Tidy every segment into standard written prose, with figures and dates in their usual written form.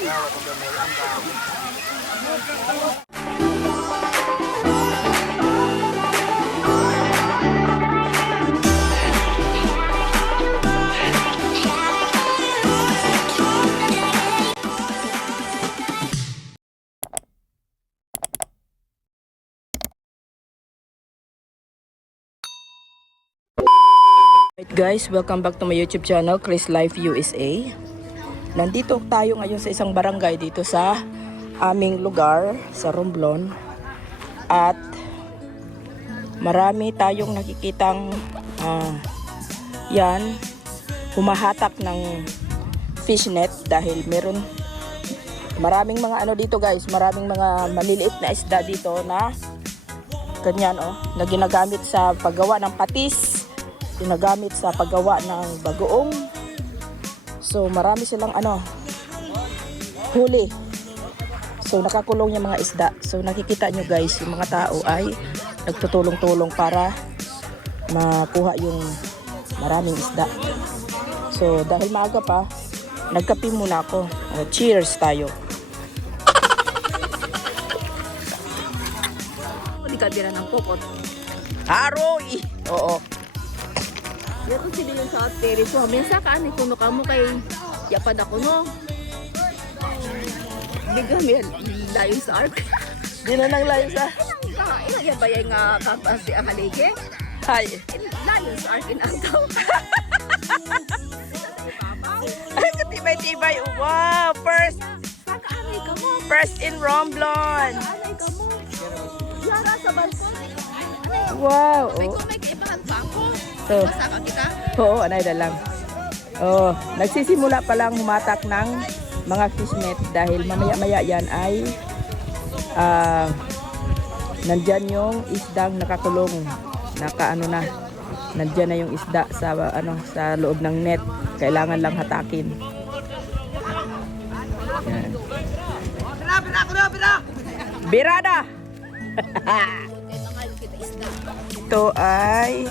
Guys, welcome back to my YouTube channel, Chris Life USA. Nandito tayo ngayon sa isang barangay dito sa aming lugar sa Romblon. At marami tayong nakikitang yan, humahatak ng fishnet dahil maraming mga ano dito guys, maraming mga maliliit na isda dito na ganyan na ginagamit sa paggawa ng patis, ginagamit sa paggawa ng bagoong. So marami silang huli. So nakakulong yung mga isda. So nakikita nyo guys, yung mga tao ay nagtutulong-tulong para makuha yung maraming isda. So dahil maaga pa, nagkape muna ako. Cheers tayo. Hindi ka bira ng kokot. Aroy! Oo. Yan kung sila yung sa ateri ko. Minsan ka, kuno ka mo kay yapad ako, no? Bigla may Lions Ark. Di na nang Lions Ark? Ilang yan ba yung kapasi ang haligi? Hay. Lions Ark in Antaw. Ay, katibay-tibay. Wow! Saka-aray ka mo. First in Romblon. Saka-aray ka mo. Yara sa balkon. Wow! May kung may kaibahan pa ako. So, Masaka kita. oo, anay na lang. Oh, nagsisimula pa lang humatak ng mga fishnet dahil mamaya-maya yan ay nandyan yung isdang nakakulong. Nandyan na yung isda sa loob ng net. Kailangan lang hatakin. Yan. Birada! Ito ay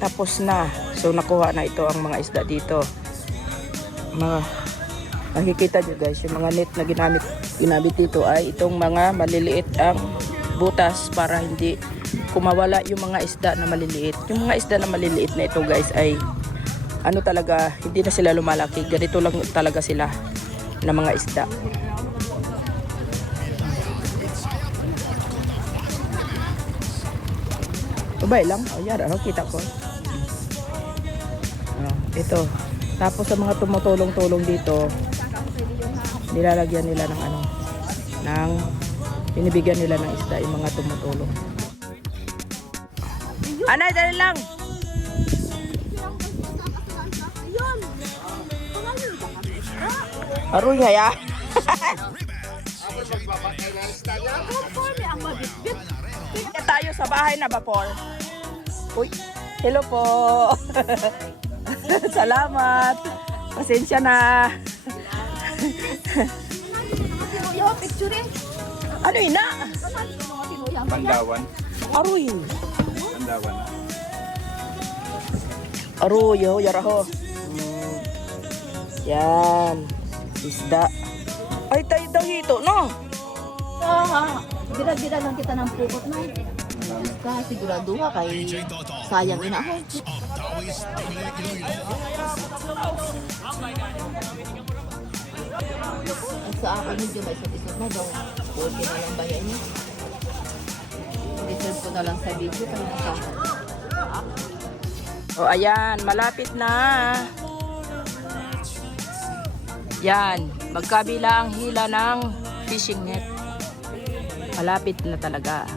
tapos na. So nakuha na ito ang mga isda dito. Nakikita nyo guys, yung mga net na ginamit dito ay itong mga maliliit ang butas para hindi kumawala yung mga isda na maliliit. Yung mga isda na maliliit na ito guys ay talaga, hindi na sila lumalaki. Ganito lang talaga sila na mga isda. Babay lang. Yara, kita ko. Ito. Tapos sa mga tumutulong-tulong dito, nilalagyan nila ng binibigyan nila ng isda yung mga tumutulong. Anay, dali lang. Aroy nga ya. Tayo sa bahay na vapor. Uy, hello po. Salamat. Pasensya na. Ano ina? Pandawan. Aroy. Pandawan. Aroy, yaraho. Yan. Isda. Ay, tayo daw hito, no? Gira-gira lang kita ng pukot na. Kasi sigurado ka kay sayang ina ako. At sa akin medyo may isot na daw. Okay na lang bayan niya. Reserve ko na lang sa video kaya nasama. O, ayan. Malapit na. Yan. Magkabila ang hila ng fishing net. Malapit na talaga.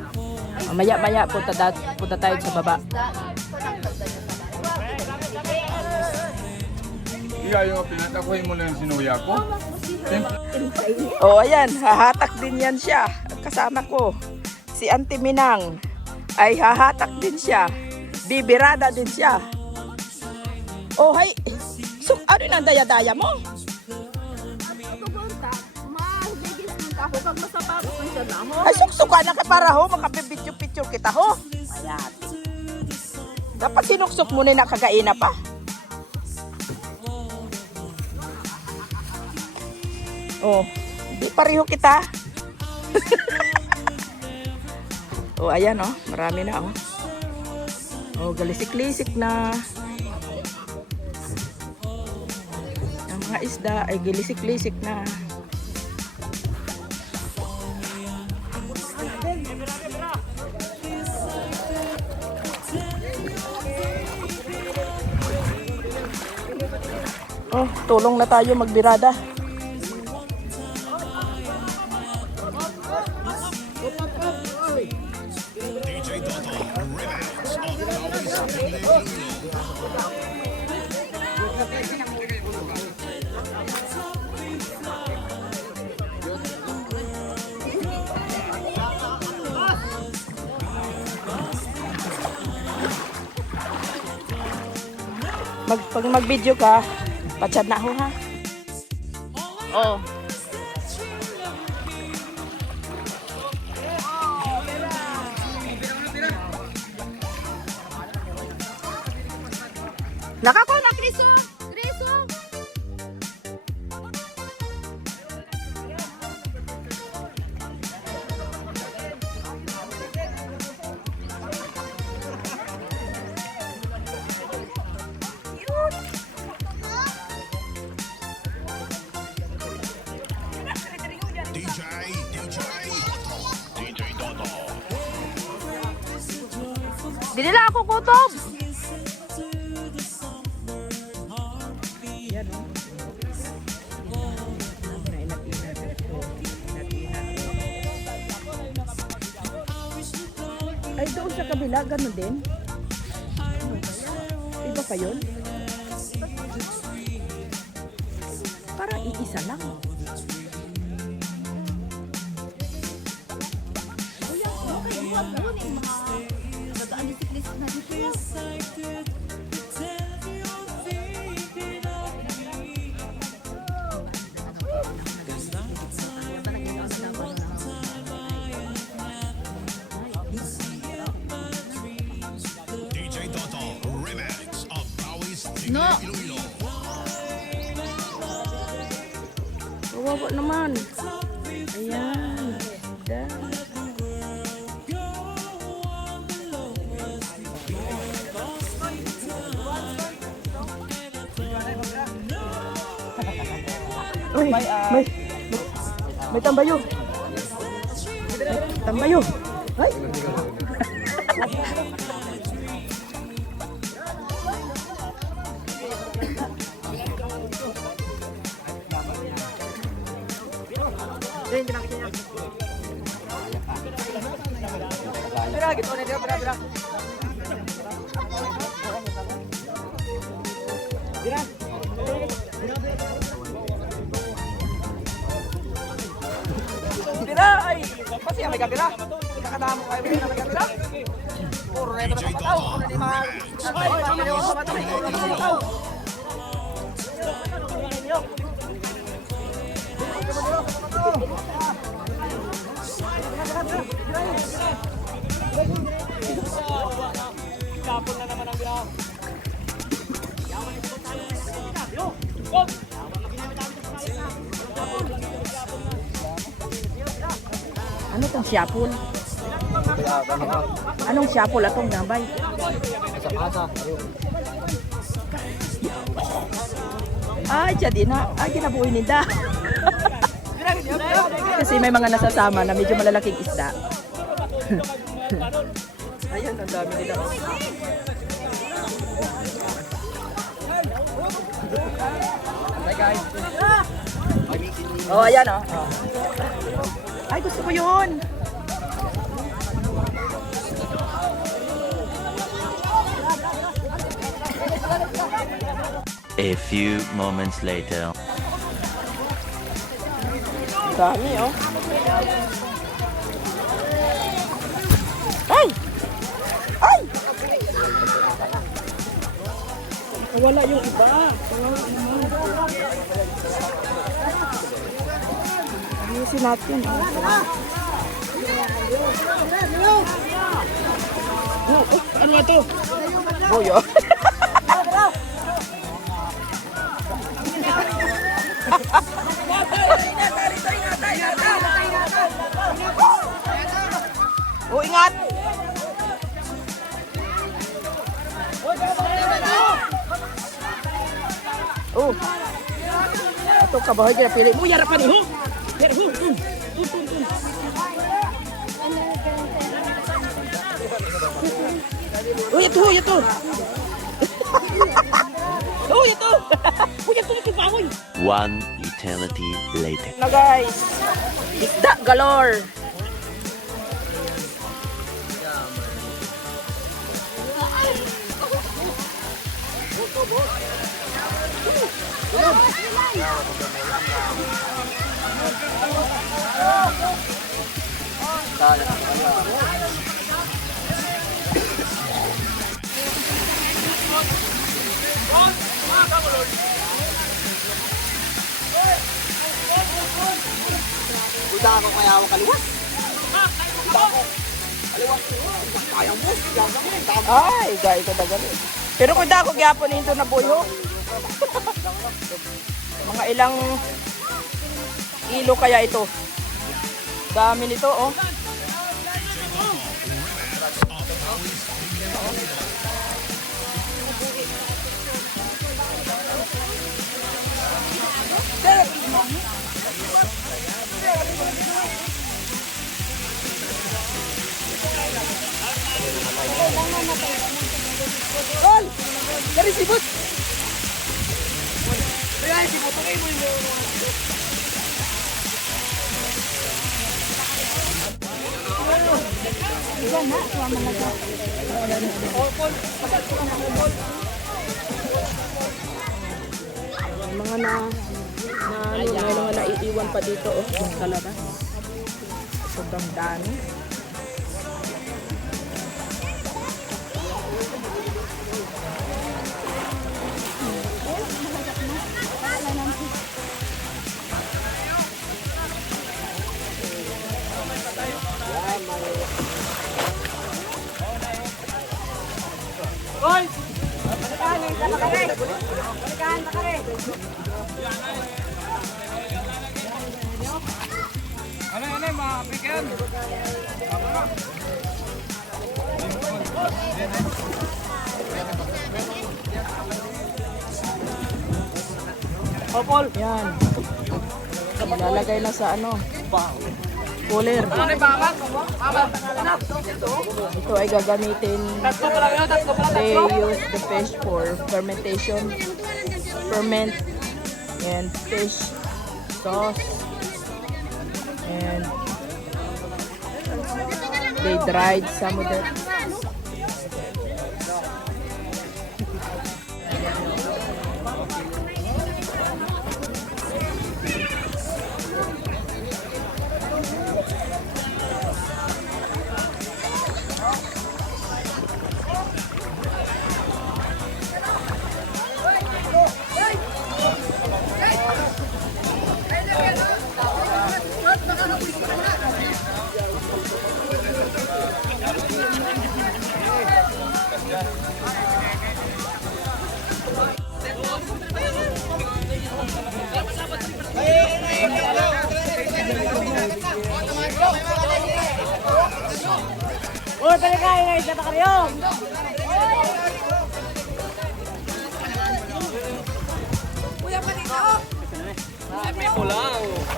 Maya-maya punta tayo sa baba. Iya, yung pinatakoy mo lang sinuya ko. O, ayan. Hahatak din yan siya. Kasama ko. Si Auntie Minang ay hahatak din siya. Bibirada din siya. Oh, hay. So, ano yung daya-daya mo? Ay, suksuka na ka para ho. Makapipicture-picture kita ho. Ayan. Dapat sinuksok mo na nakagaina pa. Oh. Di pareho kita. Oh, ayan oh. Marami na oh. Oh, galisik-lisik na. Ang mga isda ay gilisik-lisik na. Oh, tulong na tayo magbirada. Pag mag-video ka, pa-chat na ako ha. Oo. Nakako na Kriso. Kriso. Dinila ako kutob. Yan oh. Ay, doon sa kabila, gano'n din? Iba pa yun? Parang iisa lang. No. Kawawa naman. Ayan. Da. Uy, may tambayo. Tambayo. Ay. Bira ay pasti may kabira. Nakadamo kayo na may kabira. Puro na ito na tao, puro di mahal. Ay, pamilyo sa mata may puro na tao. Kapon na naman ang bira. Ano tong siyapol? Anong siyapol atong gambay? Ay, siya din na. Ay, kinabuhi nila. Kasi may mga nasasama na medyo malalaking isda. Ayan, ang dami nila. Hi guys. Oh, ayan oh. Ay, gusto ko yun. A few moments later. Dami oh. Ay! Ay! Wala yung iba. Wala naman. Ayusin natin. Ano ito? Boyo. ingat. Oh. Ato ka ba dyan pili mo yara pa ni ho. Pero ho. Uy, ito. Uy, ito. Uy, ito bawoy. One eternity later. Na guys. Isda galore. Ay, gaya ko dagali. Pero kung ako gyapon nito na buyo. Mga ilang kilo kaya ito. Dami nito, oh. Gol! Dari sibut! Kaya sibut okay mo yung... Mga may mga naiiwan pa dito, oh, sa labas. Sobrang dami. Opol. Yan. Ilalagay na sa ano. Cooler. Ito ay gagamitin. They use the fish for fermentation. Ferment and fish sauce. And they dried some of it. Oh, talaga kayo na kayo. Kuya pa dito.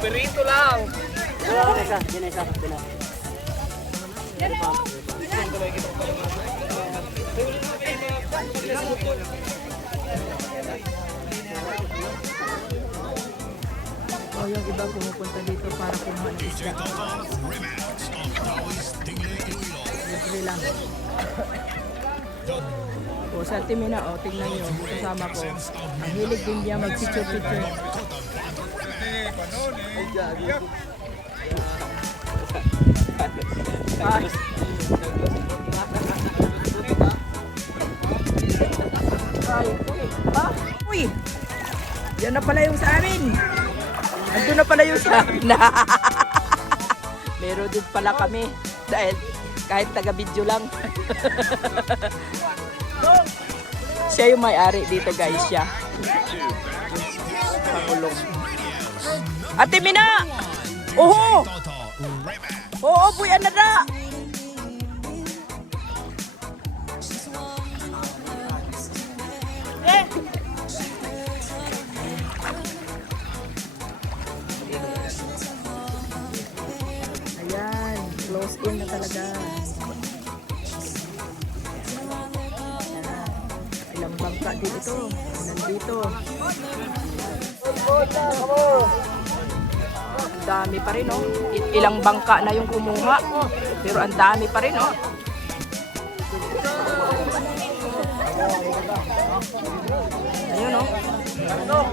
Perito lang. Perito lang. Dinesa. Oh, yung iba pumupunta dito para kumuha ng isda. Libre lang. O, sa Timina, o, tingnan nyo, kasama ko. Ang hilig din niya mag-picture-picture. Ay. Ay, ha? Uy! Yan na pala yung sa amin. Andun na pala yung sa amin. Meron din pala kami. Dahil kahit taga-video lang. Siya yung may-ari dito guys, siya. Pangulong. Ate Mina! Oho! Oo, buyan na na! Close in na talaga. Ilang bangka din ito. Nandito. Ang dami pa rin, oh. Ilang bangka na yung kumuha. Pero ang dami pa rin, oh. Ayun, oh.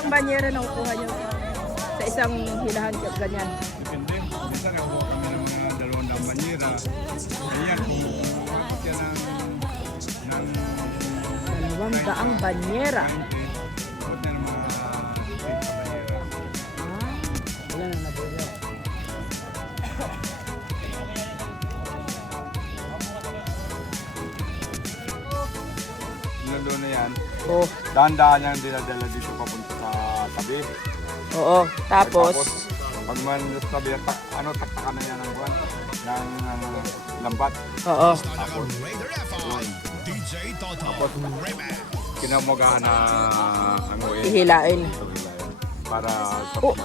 Ang banyera na kukuha nyo sa isang hilahan ganyan. Depende. Minsan nakuha kami ng mga 200 banyera. Ayan, kumuha siya ng 200 banyera. 90. Huwag na ng mga 50 banyera. Wala na nabuhay. Yung doon na yan, Oh, dahan-dahan niyang dinadala dito papunta sa tabi. oo. Tapos, pag man sa tabi, taktakan na niya ng buwan, ng lambat. oo. Tapos, kinamagahan na ang uwi. Hihilain. Para sa Oh,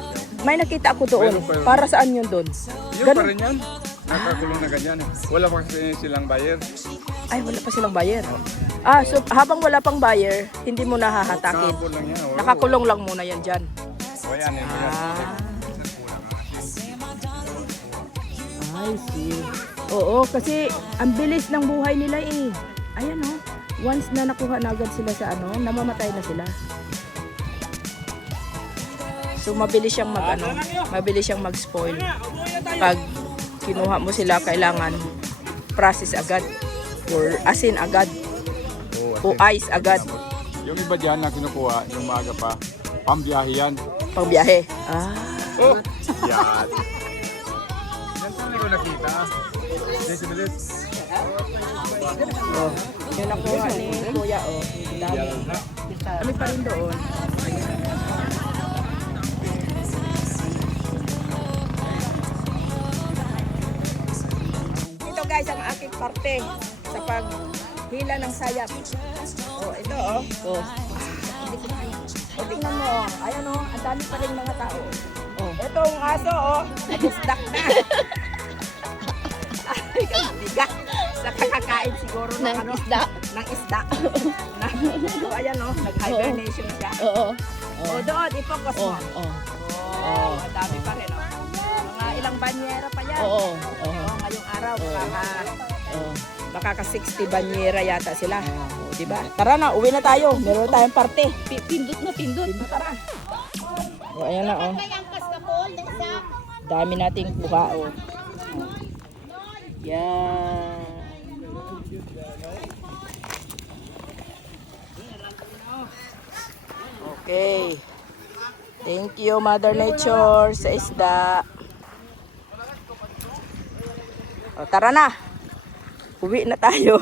may nakita ako doon. Para saan yun doon? Yun pa rin yan. Nakakulong na ganyan. Wala pa kasi silang buyer. Ay, wala pa silang buyer. Ah, so habang wala pang buyer, hindi mo nahahatakin. Kahapon lang yan. Oo. Nakakulong lang muna yan dyan. O yan, yan. Ah, I see. Oo, kasi ang bilis ng buhay nila eh. Ayan oh. Once na nakuha na agad sila sa ano, namamatay na sila. So mabilis siyang mabilis siyang mag-spoil. Pag kinuha mo sila, kailangan process agad or asin agad o ice agad Yung iba dyan na kinukuha, yung maaga pa, pambiyahe yan. pang biyahe. Ah, Oh! Yan. Yan talaga ko nakita. Bilis. oh. Yun nakuha ni Kuya oh. Dami. Kami pa rin doon. Ito guys ang aking parte sa paghila ng sayap. Oh, ito oh. Oh. O tingnan mo, oh. Ayan oh, ang dami pa rin mga tao. Oh. Itong aso oh, nag-stuck na. Ay, kabigat. Sa kakakain siguro ng ano, isda. Ng isda. So ayan oh, nag-hibernation siya. Oo. O doon, i-focus mo. Oo. Oh, ang dami pa rin oh. Mga ilang banyera pa yan. Oo. Oh, ngayong araw, baka ka 60 banyera yata sila. O, di ba? Tara na, uwi na tayo. Meron tayong parte. Pindot na pindot. Tara. O, ayan na, oh. Dami nating kuha, oh. Yan. Okay. Thank you, Mother Nature, sa isda. O, tara na. Uwi na tayo.